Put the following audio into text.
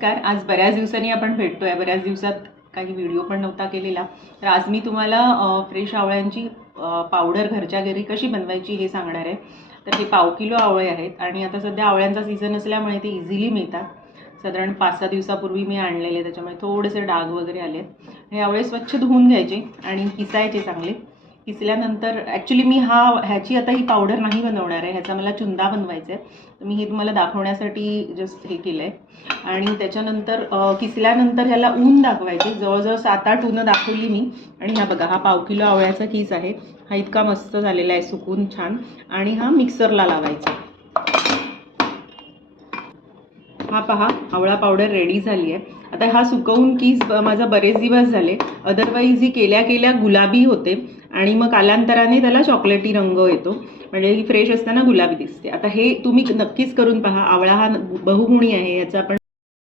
नमस्कार. आज बऱ्याच दिवसांनी आपण भेटतोय. बऱ्याच दिवसात काही व्हिडिओ पण नव्हता केलेला. तर आज मी तुम्हाला फ्रेश आवळ्यांची पावडर घरच्या घरी कशी बनवायची हे सांगणार आहे. तर हे 1/2 किलो आवळे आहेत आणि आता सध्या आवळ्यांचा सीझन असल्यामुळे ते इझिली मिळतात. साधारण 5-6 दिवसापूर्वी मी आणलेले, त्याच्यामुळे थोडेसे डाग वगैरे आले. हे आवळे स्वच्छ धुवून घ्यायचे आणि किसायचे चांगले. किसल्यानंतर ॲक्च्युली मी ह्याची आता ही पावडर नाही बनवणार आहे, ह्याचा मला चुंदा बनवायचा आहे. तर मी हे तुम्हाला दाखवण्यासाठी जस्ट हे केलं आहे. आणि त्याच्यानंतर किसल्यानंतर ह्याला ऊन दाखवायचे. जवळजवळ 7-8 ऊनं दाखवली मी. आणि हा बघा, हा 1/2 किलो आवळ्याचा किस आहे. हा इतका मस्त झालेला आहे, सुकून छान. आणि हा मिक्सरला लावायचा. हा पहा, आवळा पावडर रेडी झाली आहे. आता हा सुकवून किस माझा बरेच दिवस झाले. अदरवाईज ही केल्या गुलाबी होते आणि मग कालांतराने त्याला चॉकलेटी रंग येतो, म्हणजे ही फ्रेश असताना गुलाबी दिसते. आता हे तुम्ही नक्कीच करून पहा. आवळा हा बहुगुणी आहे, याचा आपण